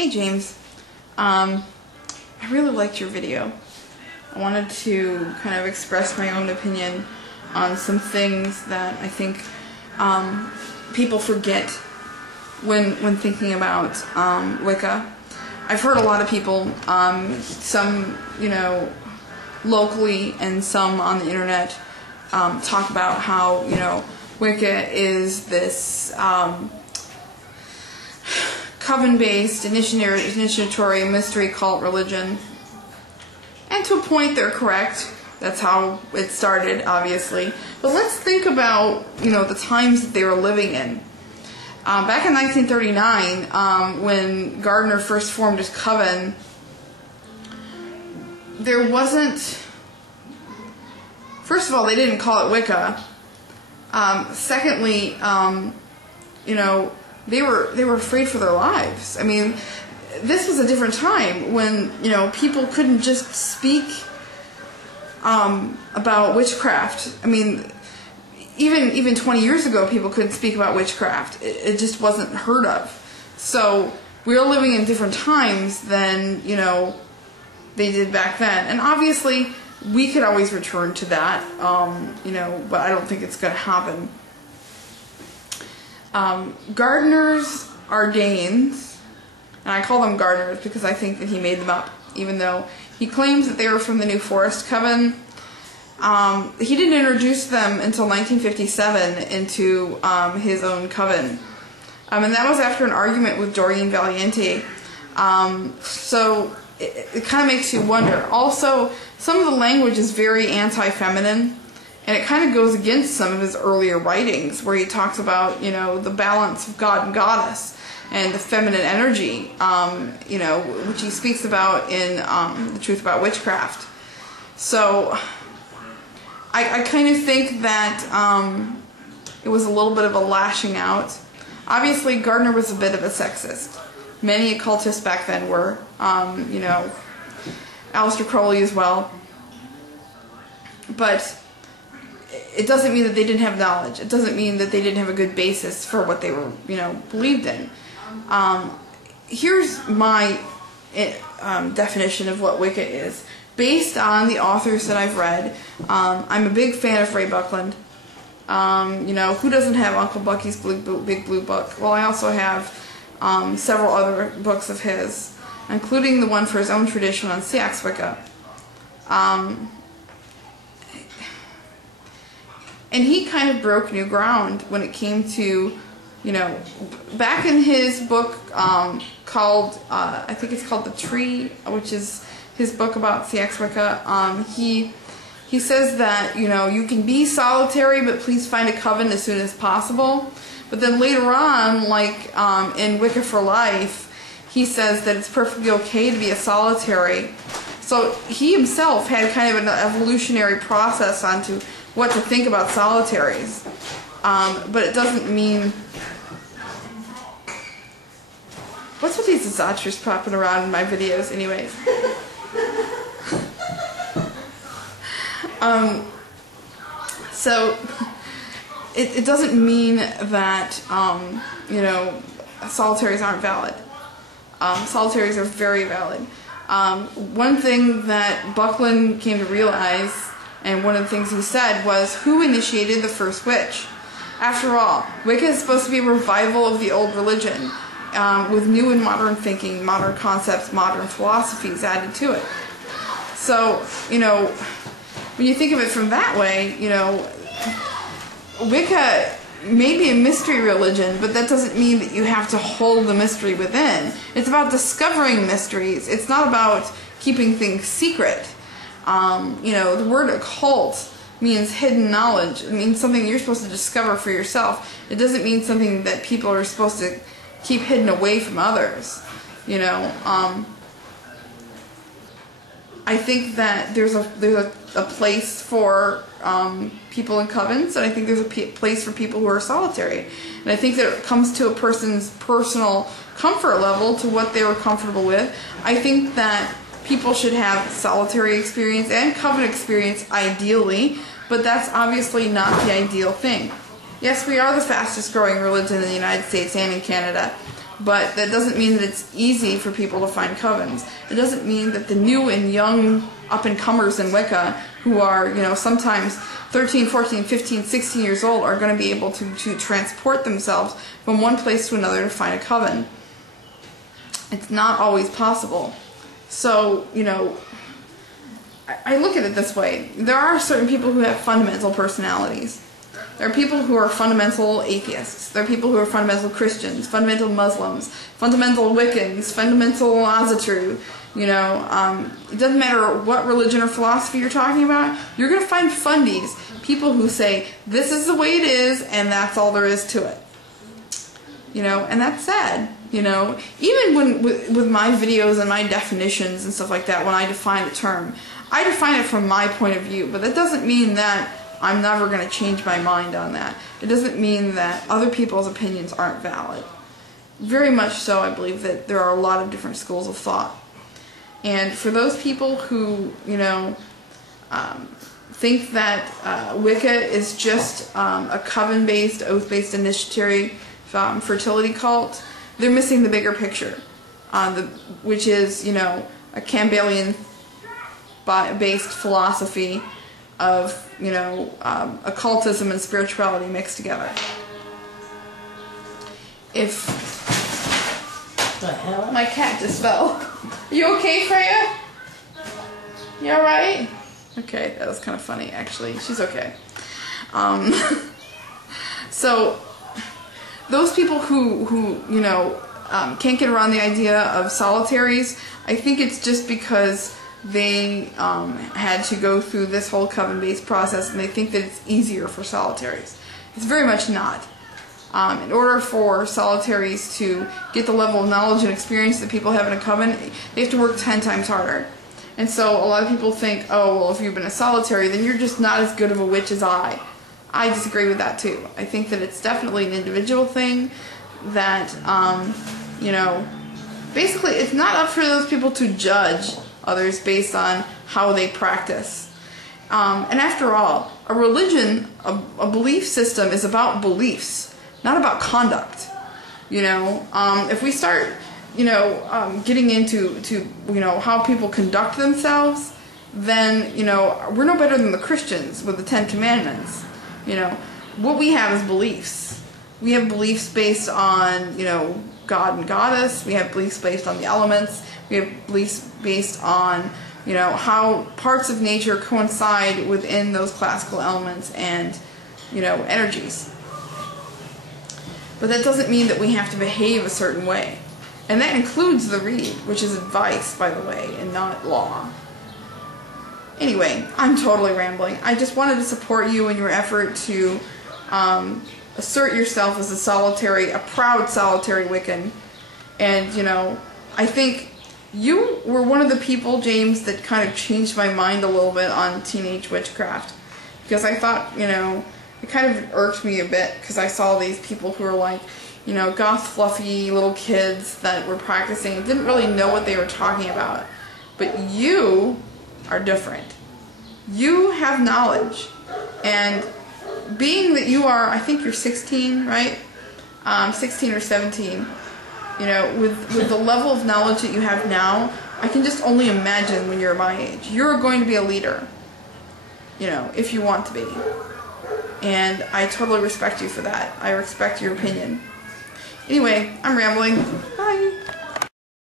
Hey James, I really liked your video. I wanted to kind of express my own opinion on some things that I think people forget when thinking about Wicca. I've heard a lot of people, some locally and some on the internet, talk about how Wicca is this coven-based, initiatory, mystery cult religion. And to a point, they're correct. That's how it started, obviously. But let's think about, the times that they were living in. Back in 1939, when Gardner first formed his coven, there wasn't... First of all, they didn't call it Wicca. Secondly, they were afraid for their lives. I mean, this was a different time when, people couldn't just speak about witchcraft. I mean, even 20 years ago, people couldn't speak about witchcraft. It just wasn't heard of. So we are living in different times than, they did back then. And obviously, we could always return to that, but I don't think it's going to happen. Gardner's Ardanes, and I call them Gardners because I think that he made them up, even though he claims that they were from the New Forest Coven. He didn't introduce them until 1957 into his own coven. And that was after an argument with Doreen Valiente. So it kind of makes you wonder. Also, some of the language is very anti-feminine. And it kind of goes against some of his earlier writings where he talks about, the balance of God and Goddess and the feminine energy, which he speaks about in The Truth About Witchcraft. So I kind of think that it was a little bit of a lashing out. Obviously, Gardner was a bit of a sexist. Many occultists back then were, Aleister Crowley as well. But it doesn't mean that they didn't have knowledge. It doesn't mean that they didn't have a good basis for what they were, believed in. Here's my definition of what Wicca is. Based on the authors that I've read, I'm a big fan of Ray Buckland. Who doesn't have Uncle Bucky's Big Blue Book? Well, I also have several other books of his, including the one for his own tradition on Seax Wicca. And he kind of broke new ground when it came to, back in his book called, I think it's called The Tree, which is his book about Seax Wicca, he says that, you can be solitary, but please find a coven as soon as possible. But then later on, like in Wicca for Life, he says that it's perfectly okay to be a solitary. So he himself had kind of an evolutionary process onto what to think about solitaries. But it doesn't mean... What's with these disasters popping around in my videos anyways? So it doesn't mean that, solitaries aren't valid. Solitaries are very valid. One thing that Buckland came to realize, and one of the things he said, was who initiated the first witch? After all, Wicca is supposed to be a revival of the old religion, with new and modern thinking, modern concepts, modern philosophies added to it. So, when you think of it from that way, Wicca may be a mystery religion, but that doesn't mean that you have to hold the mystery within. It's about discovering mysteries. It's not about keeping things secret. The word occult means hidden knowledge. It means something you're supposed to discover for yourself. It doesn't mean something that people are supposed to keep hidden away from others. I think that there's a place for people in covens, and I think there's a place for people who are solitary. And I think that it comes to a person's personal comfort level to what they were comfortable with. I think that people should have solitary experience and coven experience ideally, but that's obviously not the ideal thing. Yes, we are the fastest growing religion in the United States and in Canada, But that doesn't mean that it's easy for people to find covens. It doesn't mean that the new and young up-and-comers in Wicca, who are, you know, sometimes 13, 14, 15, 16 years old, are going to be able to transport themselves from one place to another to find a coven. It's not always possible. So, you know, I look at it this way. There are certain people who have fundamental personalities. There are people who are fundamental atheists. There are people who are fundamental Christians, fundamental Muslims, fundamental Wiccans, fundamental Azatru. You know, it doesn't matter what religion or philosophy you're talking about. You're going to find fundies, people who say, this is the way it is, and that's all there is to it. You know, and that's sad. You know, even when with my videos and my definitions and stuff like that, when I define a term, I define it from my point of view, but that doesn't mean that I'm never going to change my mind on that. It doesn't mean that other people's opinions aren't valid. Very much so, I believe that there are a lot of different schools of thought. And for those people who, you know, think that Wicca is just a coven-based, oath-based initiatory fertility cult, they're missing the bigger picture, which is, you know, a Campbellian-based philosophy of, you know, occultism and spirituality mixed together. If the hell? My cat just fell. You okay, Freya? You alright? Okay, that was kind of funny, actually. She's okay. So, those people who you know, can't get around the idea of solitaries, I think it's just because they had to go through this whole coven-based process and they think that it's easier for solitaries. It's very much not. In order for solitaries to get the level of knowledge and experience that people have in a coven, they have to work 10 times harder. And so a lot of people think, oh, well, if you've been a solitary, then you're just not as good of a witch as I. I disagree with that too. I think that it's definitely an individual thing that, you know, basically it's not up for those people to judge others based on how they practice. And after all, a religion, a belief system is about beliefs, not about conduct. You know, if we start, you know, getting into you know, how people conduct themselves, then, you know, we're no better than the Christians with the 10 Commandments. You know, what we have is beliefs. We have beliefs based on, you know, God and Goddess. We have beliefs based on the elements. We have beliefs based on, you know, how parts of nature coincide within those classical elements and, you know, energies. But that doesn't mean that we have to behave a certain way. And that includes the read, which is advice, by the way, and not law. Anyway, I'm totally rambling. I just wanted to support you in your effort to assert yourself as a proud solitary Wiccan. And, you know, I think you were one of the people, James, that kind of changed my mind a little bit on teenage witchcraft. Because I thought, you know, it kind of irked me a bit because I saw these people who were like, you know, goth, fluffy little kids that were practicing and didn't really know what they were talking about. But you are different. You have knowledge. And being that you are, I think you're 16, right? 16 or 17. You know, with the level of knowledge that you have now, I can just only imagine when you're my age. You're going to be a leader. You know, if you want to be. And I totally respect you for that. I respect your opinion. Anyway, I'm rambling. Bye.